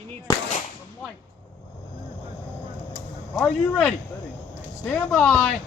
He needs right from light. Are you ready? Stand by.